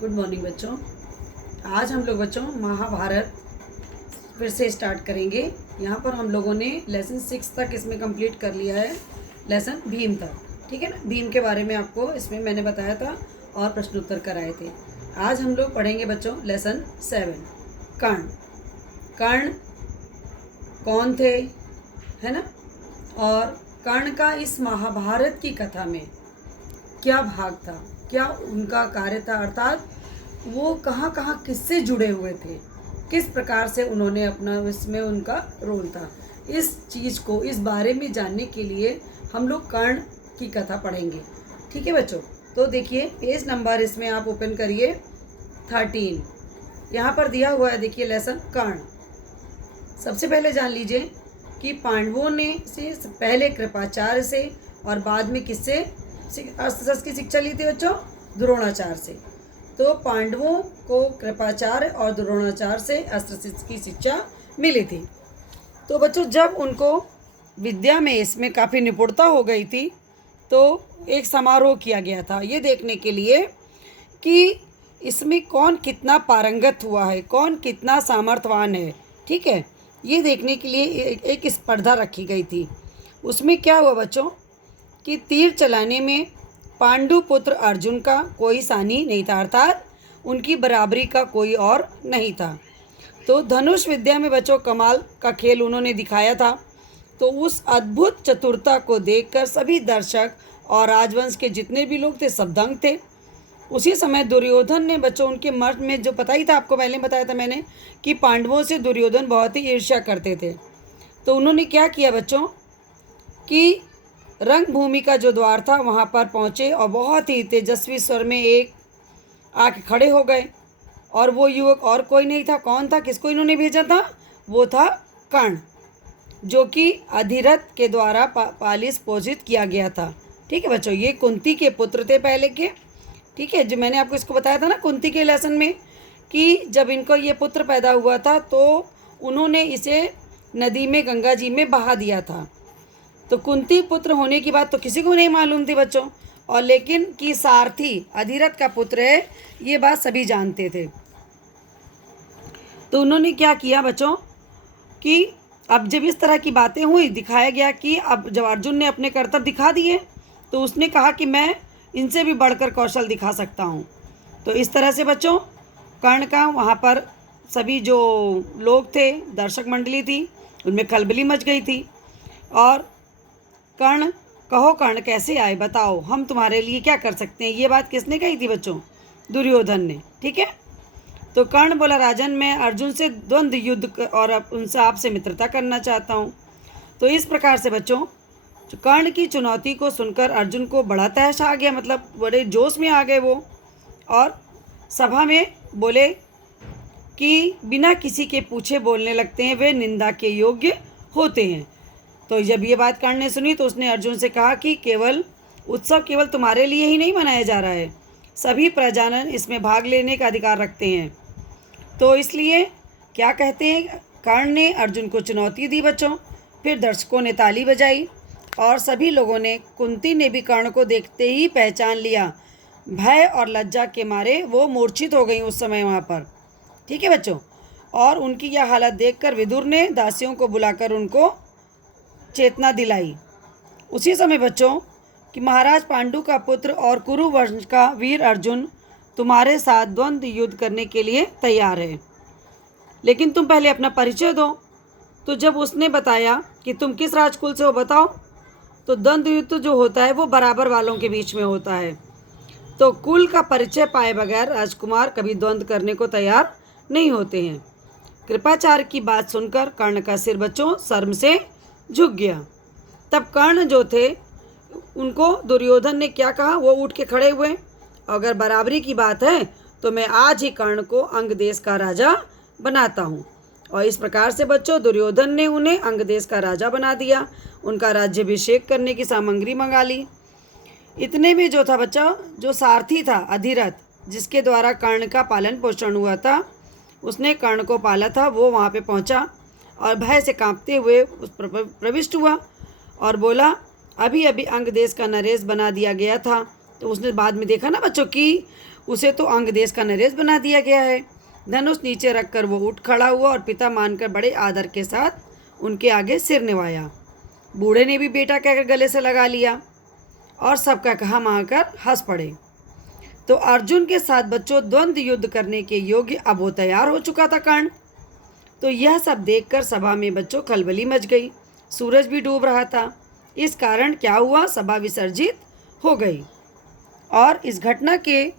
Good morning बच्चों। आज हम लोग बच्चों महाभारत फिर से स्टार्ट करेंगे। यहाँ पर हम लोगों ने लेसन 6 तक इसमें कंप्लीट कर लिया है, लेसन भीम तक। ठीक है ना, भीम के बारे में आपको इसमें मैंने बताया था और प्रश्नोत्तर कराए थे। आज हम लोग पढ़ेंगे बच्चों लेसन 7, कर्ण। कर्ण कौन थे, है ना, और कर्ण का इस महाभारत की कथा में क्या भाग था, क्या उनका कार्य था, अर्थात वो कहाँ कहाँ किससे जुड़े हुए थे, किस प्रकार से उन्होंने अपना इसमें उनका रोल था। इस चीज़ को, इस बारे में जानने के लिए हम लोग कर्ण की कथा पढ़ेंगे। ठीक है बच्चों, तो देखिए पेज नंबर इसमें आप ओपन करिए 13। यहाँ पर दिया हुआ है, देखिए लेसन कर्ण। सबसे पहले जान लीजिए कि पांडवों ने से पहले कृपाचार्य से और बाद में किससे अस्त्र शस्त्र की शिक्षा ली थी बच्चों, द्रोणाचार्य से। तो पांडवों को कृपाचार्य और द्रोणाचार्य से अस्त्र शस्त्र की शिक्षा मिली थी। तो बच्चों जब उनको विद्या में इसमें काफ़ी निपुणता हो गई थी तो एक समारोह किया गया था, ये देखने के लिए कि इसमें कौन कितना पारंगत हुआ है, कौन कितना सामर्थ्यवान है। ठीक है, ये देखने के लिए एक स्पर्धा रखी गई थी। उसमें क्या हुआ बच्चों कि तीर चलाने में पांडु पुत्र अर्जुन का कोई सानी नहीं था, अर्थात उनकी बराबरी का कोई और नहीं था। तो धनुष विद्या में बच्चों कमाल का खेल उन्होंने दिखाया था। तो उस अद्भुत चतुरता को देखकर सभी दर्शक और राजवंश के जितने भी लोग थे सब दंग थे। उसी समय दुर्योधन ने बच्चों उनके मन में जो पता ही था, आपको पहले बताया था मैंने कि पांडवों से दुर्योधन बहुत ही ईर्ष्या करते थे। तो उन्होंने क्या किया बच्चों कि रंगभूमि का जो द्वार था वहाँ पर पहुँचे और बहुत ही तेजस्वी स्वर में एक आके खड़े हो गए। और वो युवक और कोई नहीं था, कौन था, किसको इन्होंने भेजा था, वो था कर्ण, जो कि अधिरथ के द्वारा पालिस पोषित किया गया था। ठीक है बच्चों, ये कुंती के पुत्र थे पहले के। ठीक है, जो मैंने आपको इसको बताया था ना कुंती के लेसन में कि जब इनको ये पुत्र पैदा हुआ था तो उन्होंने इसे नदी में, गंगा जी में बहा दिया था। तो कुंती पुत्र होने की बात तो किसी को नहीं मालूम थी बच्चों, और लेकिन कि सारथी अधिरथ का पुत्र है ये बात सभी जानते थे। तो उन्होंने क्या किया बच्चों कि अब जब इस तरह की बातें हुई, दिखाया गया कि अब जब अर्जुन ने अपने कर्तव्य दिखा दिए तो उसने कहा कि मैं इनसे भी बढ़कर कौशल दिखा सकता हूँ। तो इस तरह से बच्चों कर्ण का वहाँ पर सभी जो लोग थे, दर्शक मंडली थी, उनमें खलबली मच गई थी। और कर्ण, कहो कर्ण कैसे आए, बताओ हम तुम्हारे लिए क्या कर सकते हैं, ये बात किसने कही थी बच्चों, दुर्योधन ने। ठीक है, तो कर्ण बोला राजन मैं अर्जुन से द्वंद्व युद्ध और उनसे आपसे मित्रता करना चाहता हूँ। तो इस प्रकार से बच्चों कर्ण की चुनौती को सुनकर अर्जुन को बड़ा तहस आ गया, मतलब बड़े जोश में आ गए वो, और सभा में बोले कि बिना किसी के पूछे बोलने लगते हैं, वे निंदा के योग्य होते हैं। तो जब ये बात कर्ण ने सुनी तो उसने अर्जुन से कहा कि केवल उत्सव केवल तुम्हारे लिए ही नहीं मनाया जा रहा है, सभी प्रजाजन इसमें भाग लेने का अधिकार रखते हैं। तो इसलिए क्या कहते हैं, कर्ण ने अर्जुन को चुनौती दी बच्चों। फिर दर्शकों ने ताली बजाई और सभी लोगों ने, कुंती ने भी कर्ण को देखते ही पहचान लिया। भय और लज्जा के मारे वो मूर्छित हो गई उस समय वहाँ पर। ठीक है बच्चों, और उनकी यह हालत देखकर विदुर ने दासियों को बुलाकर उनको चेतना दिलाई। उसी समय बच्चों कि महाराज पांडु का पुत्र और कुरु वंश का वीर अर्जुन तुम्हारे साथ द्वंद्व युद्ध करने के लिए तैयार है, लेकिन तुम पहले अपना परिचय दो। तो जब उसने बताया कि तुम किस राजकुल से हो बताओ, तो द्वंद्व युद्ध जो होता है वो बराबर वालों के बीच में होता है। तो कुल का परिचय पाए बगैर राजकुमार कभी द्वंद्व करने को तैयार नहीं होते हैं। कृपाचार्य की बात सुनकर कर्ण का सिर बच्चों शर्म से झुक गया। तब कर्ण जो थे उनको दुर्योधन ने क्या कहा, वो उठ के खड़े हुए, अगर बराबरी की बात है तो मैं आज ही कर्ण को अंग देश का राजा बनाता हूँ। और इस प्रकार से बच्चों दुर्योधन ने उन्हें अंग देश का राजा बना दिया, उनका राज्याभिषेक करने की सामग्री मंगा ली। इतने में जो था बच्चा, जो सारथी था अधिरथ, जिसके द्वारा कर्ण का पालन पोषण हुआ था, उसने कर्ण को पाला था, वो वहाँ पे पहुँचा और भय से कांपते हुए उस प्रविष्ट हुआ और बोला अभी अभी अंग देश का नरेश बना दिया गया था। तो उसने बाद में देखा ना बच्चों कि उसे तो अंग देश का नरेश बना दिया गया है। धनुष नीचे रखकर वो उठ खड़ा हुआ और पिता मानकर बड़े आदर के साथ उनके आगे सिर निभाया। बूढ़े ने भी बेटा कहकर गले से लगा लिया और सबका कहा मांगकर हंस पड़े। तो अर्जुन के साथ बच्चों द्वंद्व युद्ध करने के योग्य अब वो तैयार हो चुका था कर्ण। तो यह सब देखकर सभा में बच्चों खलबली मच गई। सूरज भी डूब रहा था। इस कारण क्या हुआ, सभा विसर्जित हो गई। और इस घटना के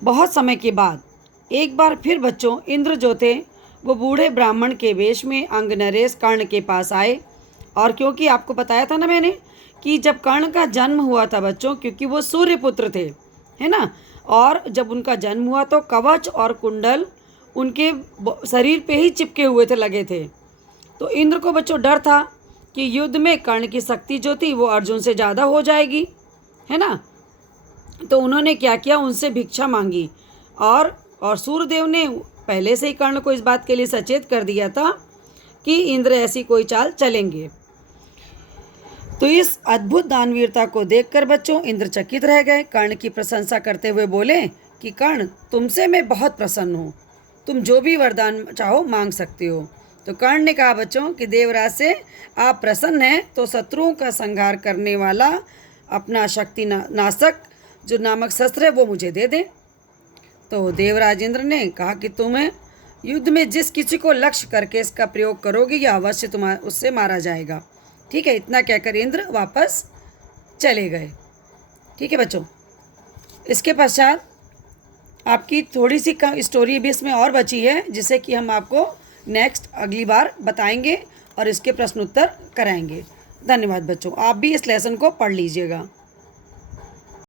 बहुत समय के बाद एक बार फिर बच्चों इंद्र जो थे वो बूढ़े ब्राह्मण के वेश में अंग नरेश कर्ण के पास आए। और क्योंकि आपको बताया था ना मैंने कि जब कर्ण का जन्म हुआ था बच्चों, क्योंकि वो सूर्यपुत्र थे, है ना, और जब उनका जन्म हुआ तो कवच और कुंडल उनके शरीर पे ही चिपके हुए थे, लगे थे। तो इंद्र को बच्चों डर था कि युद्ध में कर्ण की शक्ति जो थी वो अर्जुन से ज़्यादा हो जाएगी, है ना। तो उन्होंने क्या किया, उनसे भिक्षा मांगी। और सूर्यदेव ने पहले से ही कर्ण को इस बात के लिए सचेत कर दिया था कि इंद्र ऐसी कोई चाल चलेंगे। तो इस अद्भुत दानवीरता को देखकर बच्चों इंद्र चकित रह गए। कर्ण की प्रशंसा करते हुए बोले कि कर्ण, तुमसे मैं बहुत प्रसन्न हूँ, तुम जो भी वरदान चाहो मांग सकते हो। तो कर्ण ने कहा बच्चों कि देवराज से आप प्रसन्न हैं तो शत्रुओं का संहार करने वाला अपना शक्ति नाशक जो नामक शस्त्र है वो मुझे दे दें। तो देवराज इंद्र ने कहा कि तुम्हें युद्ध में जिस किसी को लक्ष्य करके इसका प्रयोग करोगे या अवश्य उससे मारा जाएगा। ठीक है, इतना कहकर इंद्र वापस चले गए। ठीक है बच्चों, इसके पश्चात आपकी थोड़ी सी स्टोरी भी इसमें और बची है जिसे कि हम आपको नेक्स्ट अगली बार बताएंगे और इसके प्रश्न उत्तर कराएंगे। धन्यवाद बच्चों, आप भी इस लेसन को पढ़ लीजिएगा।